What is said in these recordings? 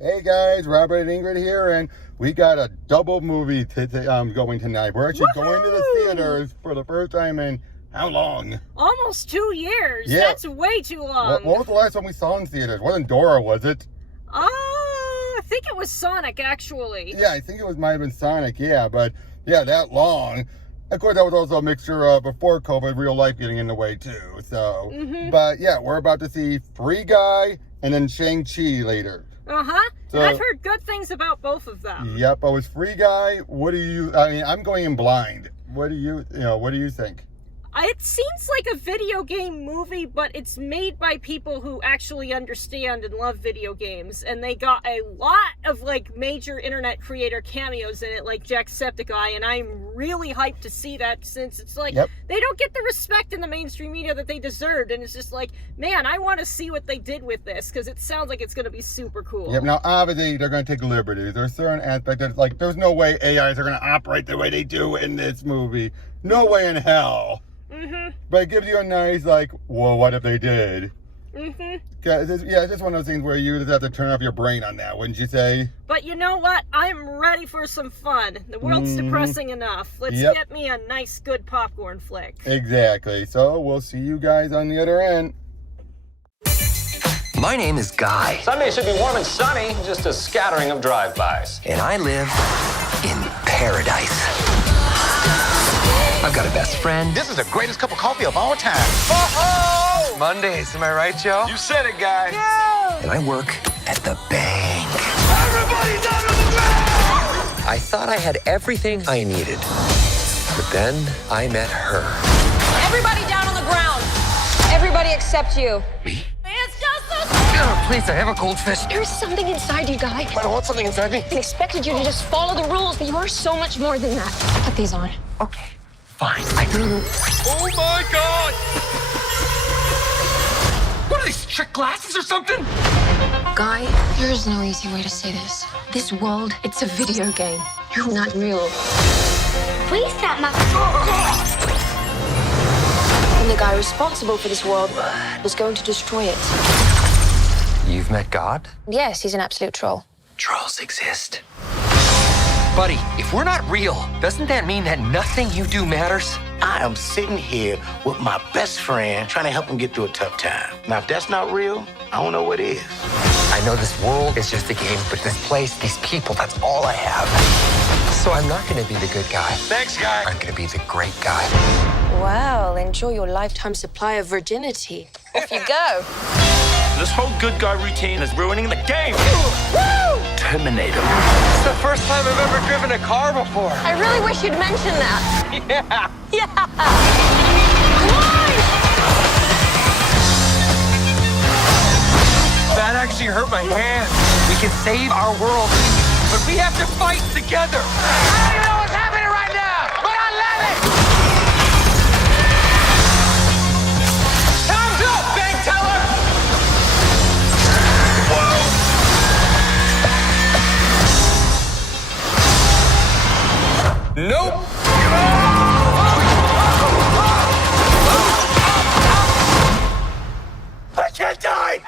Hey guys, Robert and Ingrid here, and we got a double movie going tonight. We're actually going to the theaters for the first time in how long? Almost 2 years. Yeah. That's way too long. What was the last one we saw in theaters? Wasn't Dora, was it? I think it was Sonic, actually. Yeah, I think it might have been Sonic, yeah, but yeah, that long. Of course, that was also a mixture of before COVID, real life getting in the way too. So, But yeah, we're about to see Free Guy and then Shang-Chi later. So, I've heard good things about both of them. Yep, I was Free Guy. I'm going in blind. What do you think? It seems like a video game movie, but it's made by people who actually understand and love video games, and they got a lot of major internet creator cameos in it, like Jacksepticeye, and I'm really hyped to see that, since it's they don't get the respect in the mainstream media that they deserved, and it's just man, I want to see what they did with this, because it sounds like it's going to be super cool. Yep. Now, obviously, they're going to take liberties. There's certain aspects that, there's no way AIs are going to operate the way they do in this movie. No way in hell. But it gives you a nice, well, what if they did? It's just one of those things where you just have to turn off your brain on that, wouldn't you say? But you know what? I'm ready for some fun. The world's depressing enough. Let's get me a nice, good popcorn flick. Exactly. So we'll see you guys on the other end. My name is Guy. Sunday should be warm and sunny, just a scattering of drive-bys. And I live in paradise. I've got a best friend. This is the greatest cup of coffee of all time. Oh! Mondays, am I right, Joe? You said it, Guy. Yeah! And I work at the bank. Everybody down on the ground! I thought I had everything I needed. But then I met her. Everybody down on the ground. Everybody except you. Me? It's just a... Oh, please, I have a goldfish. There's something inside you, Guy. I don't want something inside me. I expected you to just follow the rules, but you are so much more than that. Put these on. Okay. Fine. Oh my God! What are these, trick glasses or something? Guy, there is no easy way to say this. This world, it's a video game. You're not real. Please stop my... And the guy responsible for this world was going to destroy it. You've met God? Yes, he's an absolute troll. Trolls exist. Buddy, if we're not real, doesn't that mean that nothing you do matters? I am sitting here with my best friend trying to help him get through a tough time. Now, if that's not real, I don't know what is. I know this world is just a game, but this place, these people, that's all I have. So I'm not going to be the good guy. Thanks, Guy. I'm going to be the great guy. Well, enjoy your lifetime supply of virginity. Off you go. This whole good guy routine is ruining the game. Woo! Terminator. It's the first time I've ever driven a car before. I really wish you'd mention that. Yeah. Yeah. Come on! That actually hurt my hand. We can save our world, but we have to fight together. I don't know what's happening right now, but I love it! Time's up, bank teller! Nope. I can't die!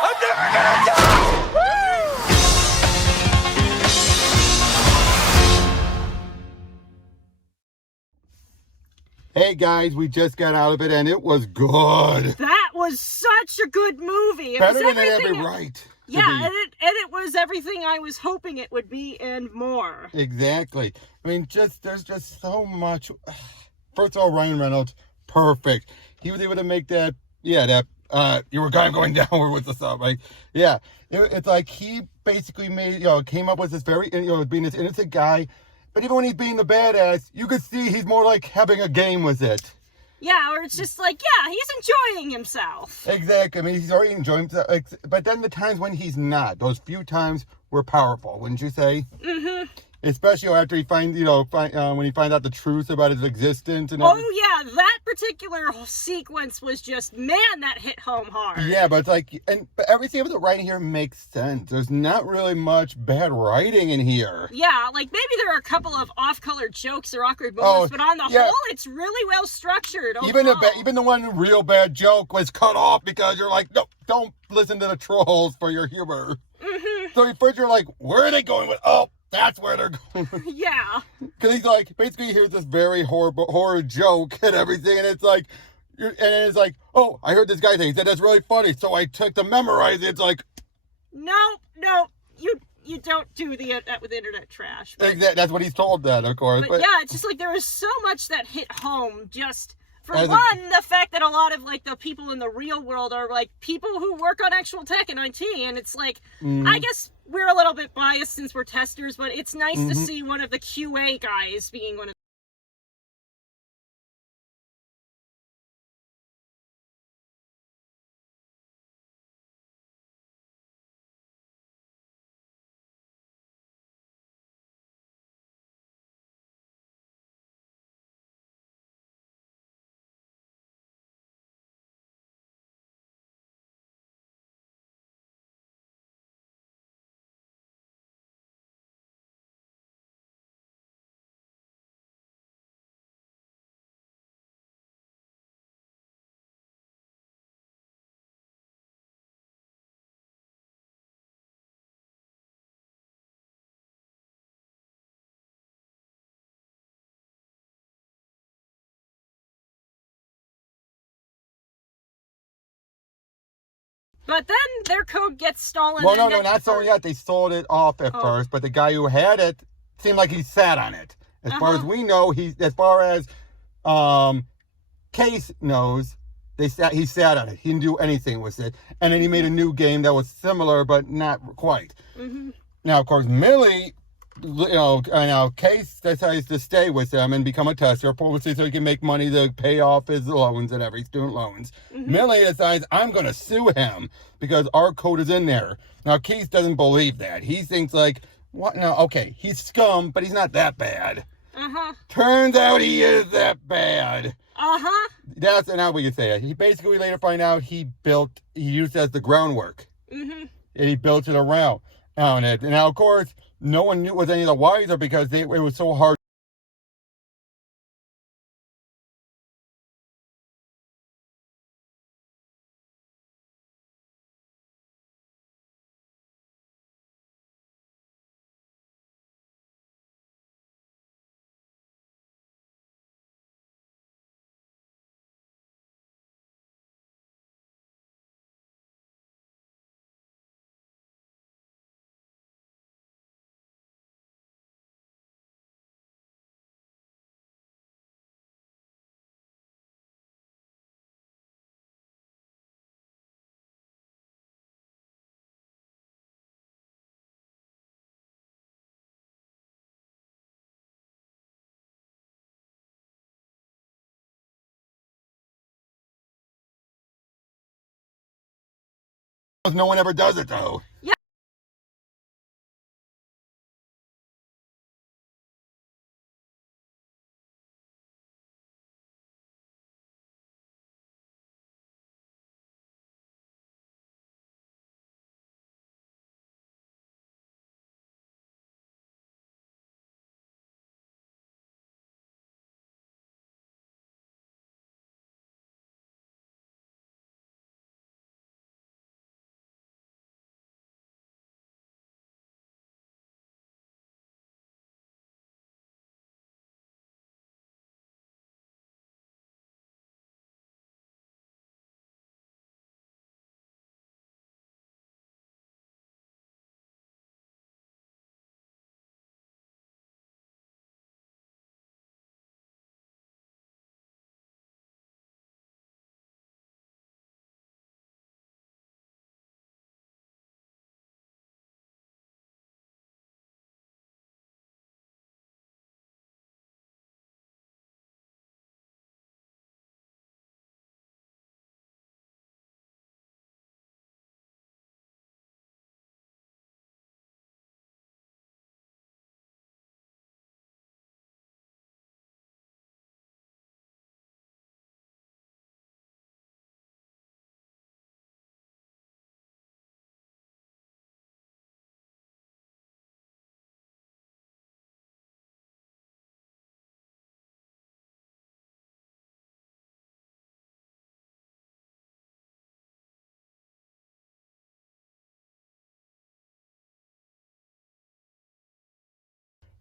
I'm never gonna die! Hey guys, we just got out of it and it was good. That was such a good movie. It Better was than it had everything... every right. Yeah, and it was everything I was hoping it would be and more. Exactly. I mean, there's just so much. First of all, Ryan Reynolds, perfect. He was able to make that, you were kind of going downward with the sub, right? Yeah. It's like he basically came up with this very, being this innocent guy. But even when he's being the badass, you could see he's more like having a game with it. Yeah, or it's just he's enjoying himself. Exactly. I mean, he's already enjoying himself. But then the times when he's not, those few times were powerful, wouldn't you say? Especially after he when he finds out the truth about his existence and everything. Oh yeah, that particular sequence was just, man, that hit home hard. Yeah, but it's but everything about the writing here makes sense. There's not really much bad writing in here. Yeah, maybe there are a couple of off-color jokes or awkward moments, but on the whole, it's really well structured. Even the one real bad joke was cut off because you're like, no, don't listen to the trolls for your humor. So at first you're like, where are they going with? Oh, that's where they're going. Yeah. Because he's like, basically here's this very horror joke and everything, and it's like, and then it's like, oh, I heard this guy say, he said that's really funny, so I took to memorize it. It's like, No, you don't do that with internet trash. But, that's what he's told then, of course. but yeah, it's just like there was so much that hit home. Just for As one, the fact that a lot of like the people in the real world are like people who work on actual tech and IT, and it's like I guess we're a little bit biased since we're testers, but it's nice to see one of the QA guys being one of. But then their code gets stolen. Well, no, not stolen yet. They sold it off at first, but the guy who had it seemed like he sat on it. As far as we know, as far as Case knows, he sat on it. He didn't do anything with it. And then he made a new game that was similar, but not quite. Now, of course, Millie, Case decides to stay with them and become a tester, probably so he can make money to pay off his loans and every student loans. Millie decides, I'm going to sue him because our code is in there. Now, Case doesn't believe that. He thinks like, what? No, okay, he's scum, but he's not that bad. Turns out he is that bad. That's how we can say it. He basically later find out he used it as the groundwork. And he built it around on it. And now, of course, no one knew was any the wiser because it was so hard. No one ever does it though.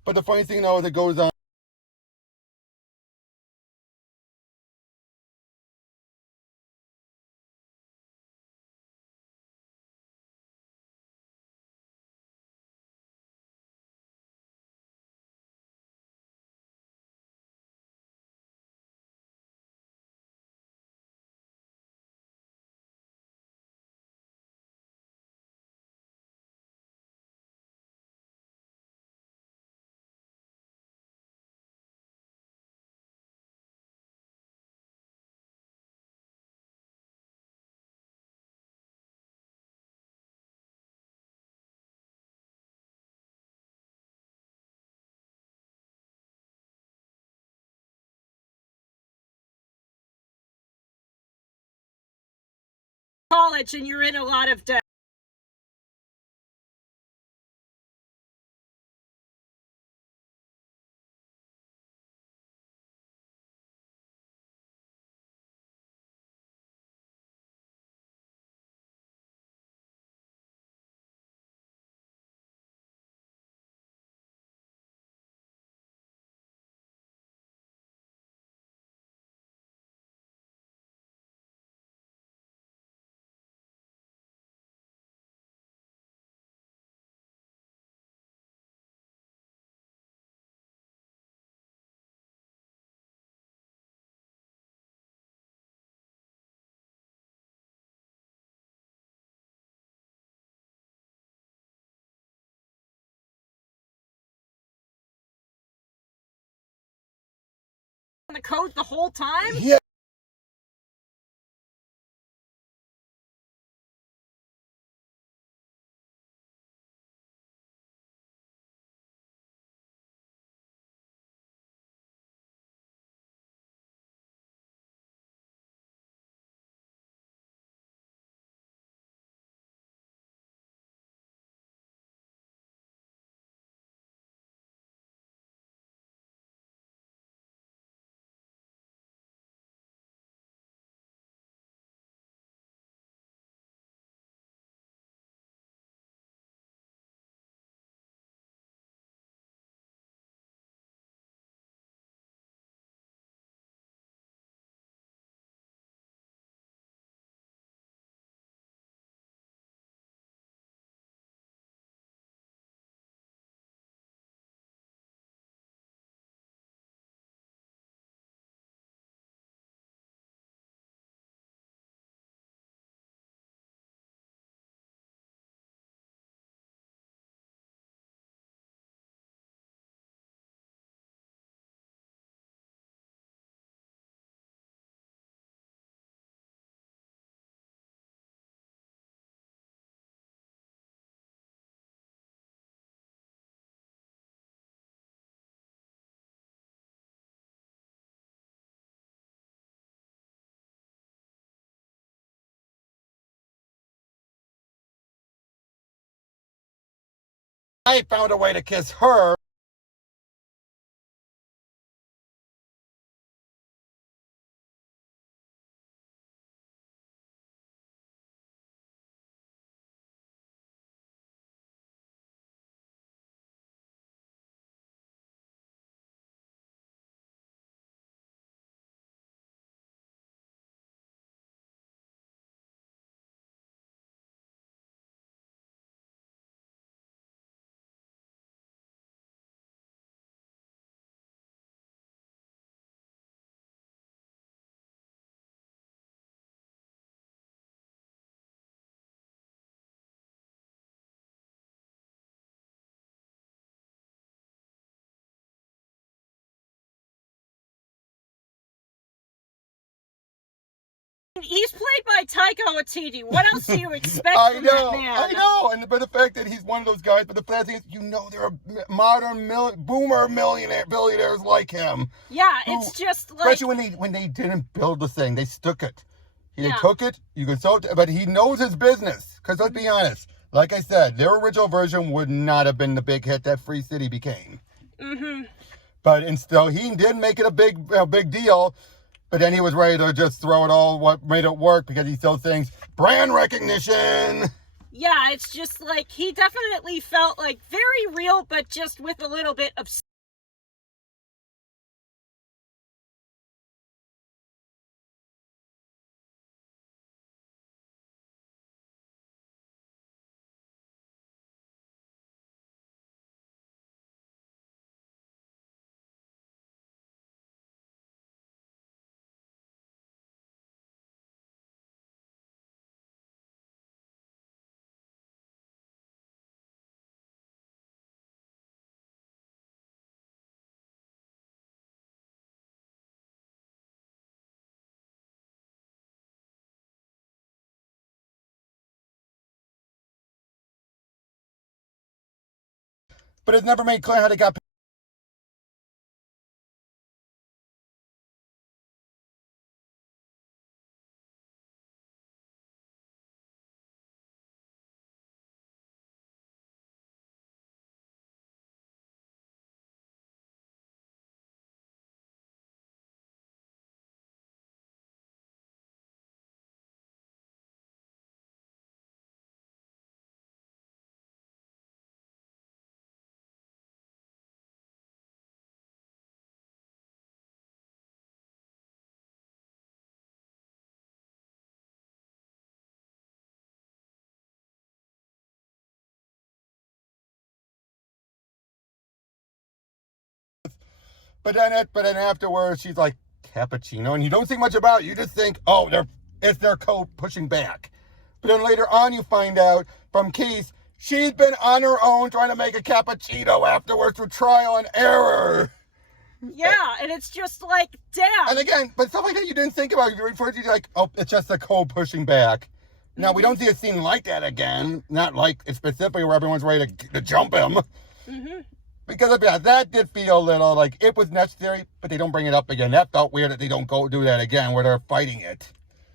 But the funny thing, though, is it goes on. College and you're in a lot of debt. The code the whole time? Yeah. I found a way to kiss her. He's played by Taika Waititi. What else do you expect I from know, that man? I know. But the fact that he's one of those guys, but the fact is, there are modern boomer billionaires like him. Yeah, it's just like... Especially when they didn't build the thing, they took it. They Yeah. took it, you consult, but he knows his business. Because let's be honest, like I said, their original version would not have been the big hit that Free City became. Mm-hmm. But instead, he did make it a big deal. But then he was ready to just throw it all, what made it work, because he still thinks brand recognition. Yeah, it's just like, he definitely felt like very real, but just with a little bit of... But it's never made clear how they got. But then afterwards, she's like, cappuccino, and you don't think much about it. You just think, oh, it's their code pushing back. But then later on, you find out from Keith, she's been on her own trying to make a cappuccino afterwards through trial and error. Yeah, and it's just like, damn. And again, but stuff like that you didn't think about. You referred to like, oh, it's just the code pushing back. Now, we don't see a scene like that again. Not like specifically where everyone's ready to jump him. Mm-hmm. Because yeah, that did feel a little like it was necessary, but they don't bring it up again. That felt weird that they don't go do that again where they're fighting it.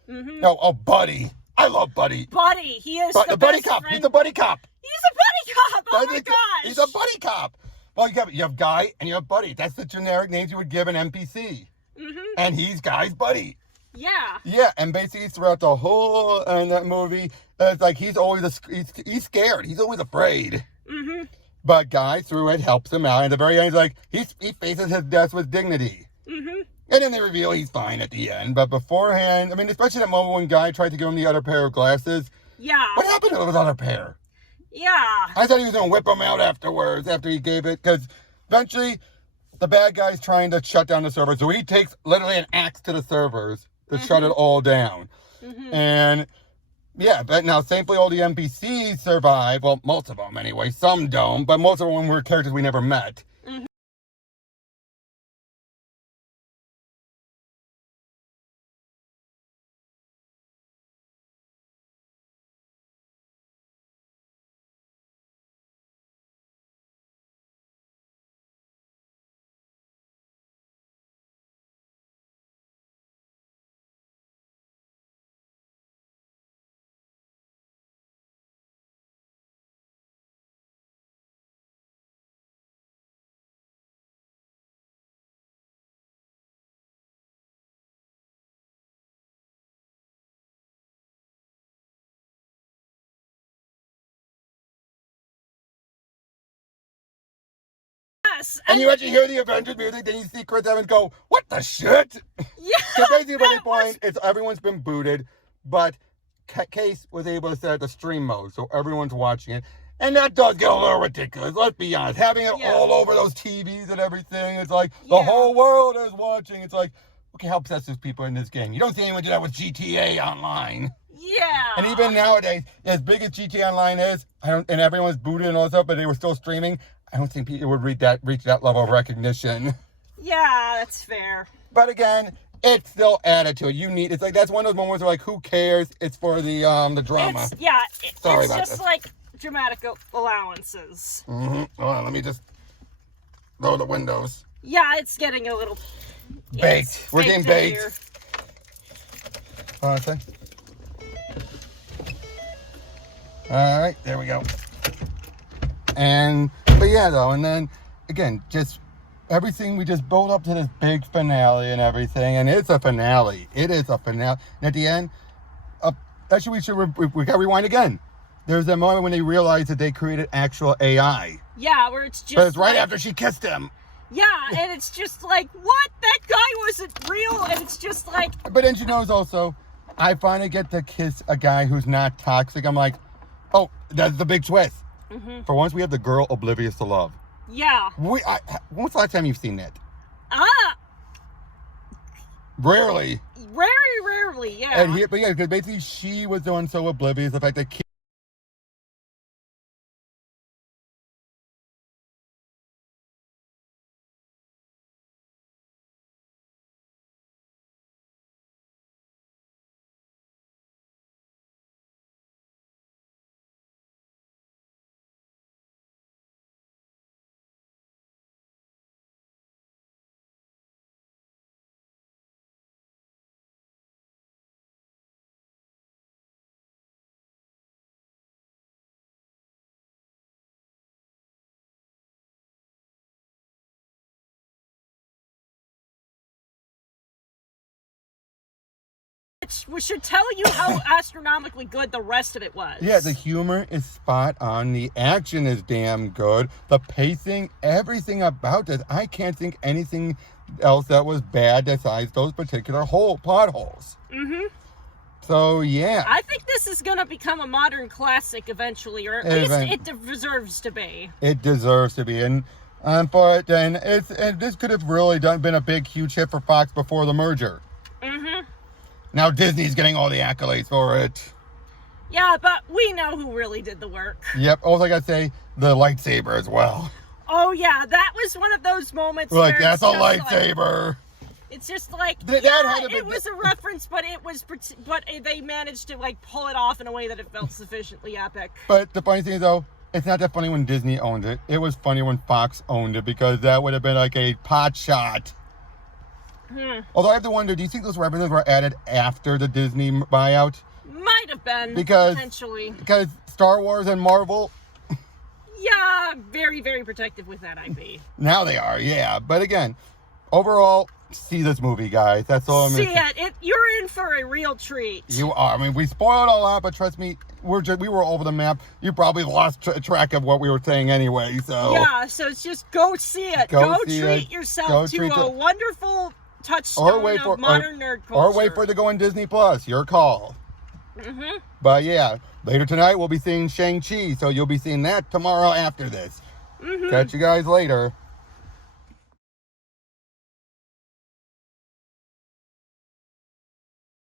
Mm-hmm. No, oh, Buddy. I love Buddy. Buddy, he is the buddy best cop. friend. He's a buddy cop. He's a buddy cop. Oh my gosh. He's a buddy cop. Well, you have Guy and you have Buddy. That's the generic names you would give an NPC. Mm-hmm. And he's Guy's buddy. Yeah. Yeah, and basically throughout the whole that movie, it's like he's always he's scared. He's always afraid. Mm-hmm. But Guy, through it, helps him out. And at the very end, he's like, he faces his death with dignity. Mm-hmm. And then they reveal he's fine at the end. But beforehand, I mean, especially that moment when Guy tried to give him the other pair of glasses. Yeah. What happened to his other pair? Yeah. I thought he was going to whip them out afterwards, after he gave it. Because eventually, the bad guy's trying to shut down the server. So he takes literally an axe to the servers to shut it all down. Mm-hmm. And... yeah, but now thankfully all the NPCs survive. Well, most of them anyway. Some don't, but most of them were characters we never met. Mm-hmm. Yes. And you actually hear the Avengers music, then you see Chris Evans go, what the shit? Yeah. So basically by this point, it's everyone's been booted, but Case was able to set the stream mode, so everyone's watching it. And that does get a little ridiculous, let's be honest. Having it all over those TVs and everything, it's like, the whole world is watching. It's like, okay, how obsessed is people in this game? You don't see anyone do that with GTA Online. Yeah. And even nowadays, as big as GTA Online is, and everyone's booted and all that stuff, but they were still streaming, I don't think people would reach that level of recognition. Yeah, that's fair. But again, it's still added to it. It's like, that's one of those moments where like, who cares? It's for the drama. Sorry about just this. like dramatic allowances. Mm-hmm. Hold on, let me just lower the windows. Yeah, it's getting a little Baked. We're getting baked. Here. Hold on a sec. All right, there we go. But yeah, though, and then again, just everything, we just build up to this big finale and everything, and it's a finale. It is a finale. And at the end, actually, we got to rewind again. there's that moment when they realize that they created actual AI. Yeah, where it's just. But it's right like, after she kissed him. Yeah, and it's just like, what? That guy wasn't real, and it's just like. But then she knows also, I finally get to kiss a guy who's not toxic. I'm like, oh, that's the big twist. Mm-hmm. For once, we have the girl oblivious to love. Yeah. When was the last time you've seen that? Rarely. Very rarely, yeah. And but yeah, because basically she was the one so oblivious. The fact that we should tell you how astronomically good the rest of it was. yeah, the humor is spot on. The action is damn good. The pacing, everything about this. I can't think anything else that was bad besides those particular plot holes. Mm-hmm. So, yeah. I think this is going to become a modern classic eventually, or at least it deserves to be. It deserves to be. And this could have really been a big, huge hit for Fox before the merger. Mm-hmm. Now Disney's getting all the accolades for it. Yeah, but we know who really did the work. Yep. Also, I gotta say, the lightsaber as well. Oh, yeah. That was one of those moments We're like, where that's a lightsaber. It's just like, it was a reference, but they managed to like pull it off in a way that it felt sufficiently epic. But the funny thing is, though, it's not that funny when Disney owned it. It was funny when Fox owned it, because that would have been like a pot shot. Although I have to wonder, do you think those references were added after the Disney buyout? Might have been, potentially. Because Star Wars and Marvel... Yeah, very, very protective with that IP. Now they are, yeah. But again, overall, see this movie, guys. That's all I'm going to say. See it. You're in for a real treat. You are. I mean, we spoiled a lot, but trust me, we were over the map. You probably lost track of what we were saying anyway, so... Yeah, so it's just go see it. Go treat yourself to a wonderful... touchstone of modern nerd culture. Or wait for it to go on Disney Plus. Your call. Mm-hmm. But yeah, later tonight we'll be seeing Shang-Chi, so you'll be seeing that tomorrow after this. Mm-hmm. Catch you guys later.